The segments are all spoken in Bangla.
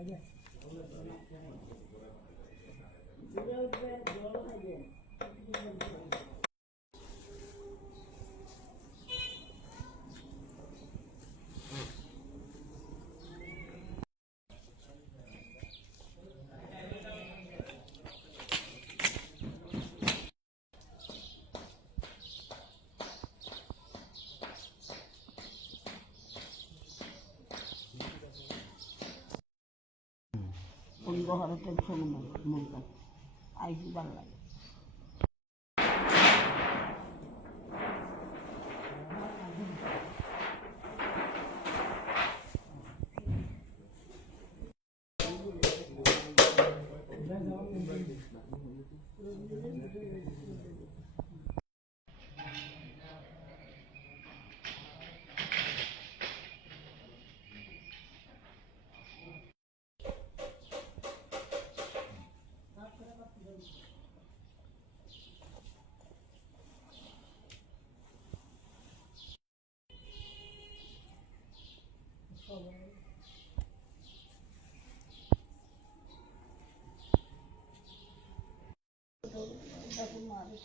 Hadi. কোন ঘরে টেনশন মুলকা আইসি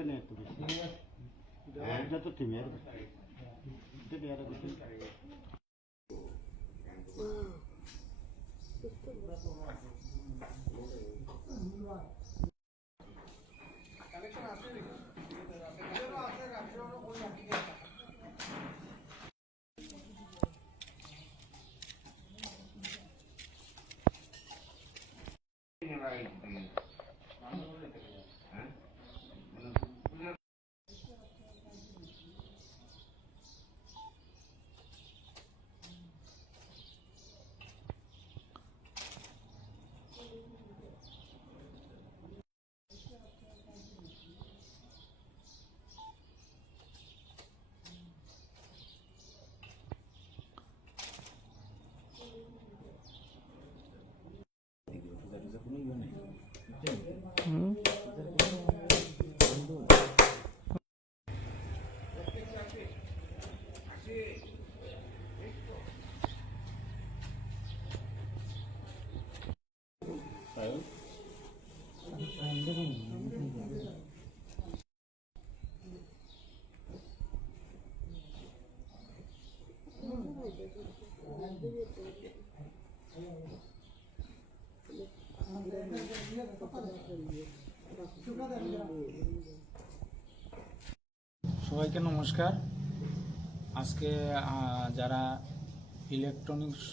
internet. Porque... É. Já estou de merda. De merda. Wow. সবাইকে নমস্কার। আজকে যারা ইলেকট্রনিক্স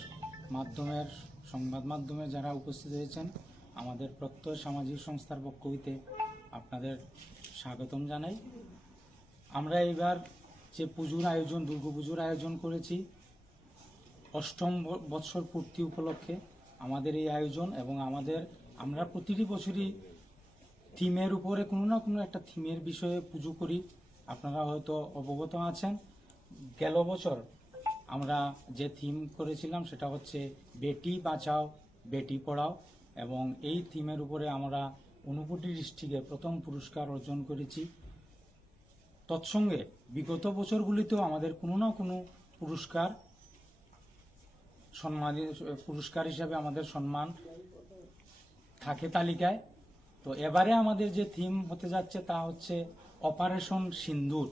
মাধ্যমের, সংবাদ মাধ্যমে যারা উপস্থিত হয়েছেন, আমাদের প্রত্যয় সামাজিক সংস্থার পক্ষ হইতে আপনাদের স্বাগতম জানাই। আমরা এইবার যে পুজোর আয়োজন দুর্গাপুজোর আয়োজন করেছি, অষ্টম বৎসর পূর্তি উপলক্ষে আমাদের এই আয়োজন এবং আমাদের, আমরা প্রতিটি বছরই থিমের উপরে কোনো না কোনো একটা থিমের বিষয়ে পুজো করি। আপনারা হয়তো অবগত আছেন, গেল বছর আমরা যে থিম করেছিলাম সেটা হচ্ছে বেটি বাঁচাও, বেটি পড়াও এবং এই থিমের উপরে আমরা ঊনকোটি ডিস্ট্রিক্টে প্রথম পুরস্কার অর্জন করেছি। তৎসঙ্গে বিগত বছরগুলিতেও আমাদের কোনো না কোনো পুরস্কার, সম্মান, পুরস্কার হিসাবে আমাদের সম্মান থাকে তালিকায়। তো এবারে আমাদের যে থিম হতে যাচ্ছে তা হচ্ছে অপারেশন সিন্দুর।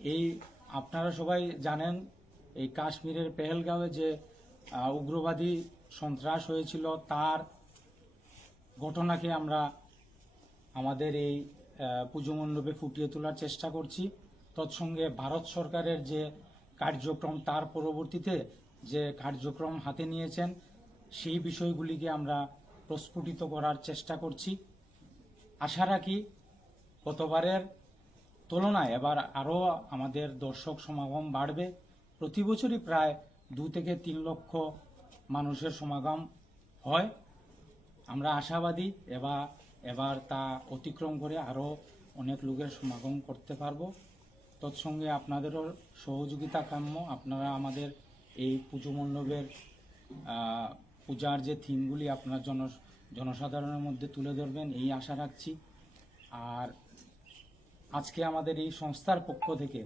এই আপনারা সবাই জানেন এই কাশ্মীরের পেহেলগাঁওয়ে যে উগ্রবাদী সন্ত্রাস হয়েছিল তার ঘটনাকে আমরা আমাদের এই আহ, পুজো মণ্ডপে ফুটিয়ে তোলার চেষ্টা করছি। তৎসঙ্গে ভারত সরকারের যে কার্যক্রম তার পরবর্তীতে যে কার্যক্রম হাতে নিয়েছেন সেই বিষয়গুলিকে আমরা প্রস্ফুটিত করার চেষ্টা করছি। আশা রাখি গতবারের তুলনায় এবার আরও আমাদের দর্শক সমাগম বাড়বে। প্রতি বছরই প্রায় দু থেকে তিন লক্ষ মানুষের সমাগম হয়। আমরা আশাবাদী এবার এবার তা অতিক্রম করে আরও অনেক লোকের সমাগম করতে পারব। তৎসঙ্গে আপনাদেরও সহযোগিতা কাম্য। আপনারা আমাদের এই পুজো মণ্ডপের পূজার যে থিমগুলি আপনার জন, জনসাধারণের মধ্যে তুলে ধরবেন, এই আশা রাখছি। আর আজকে আমাদের এই সংস্থার পক্ষ থেকে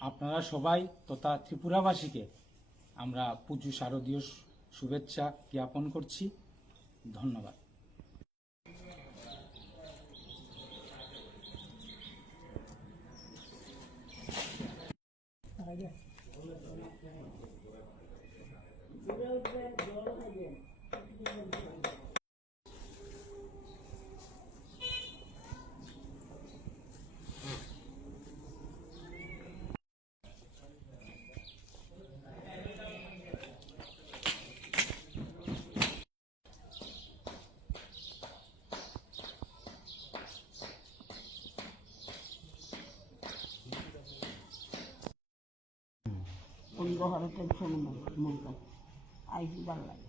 আপনারা সবাই তথা ত্রিপুরাবাসীকে আমরা পুজো শারদীয় শুভেচ্ছা জ্ঞাপন করছি। ধন্যবাদ। অন্য ঘরে টেনশন মূলত আইসি ভালো লাগে।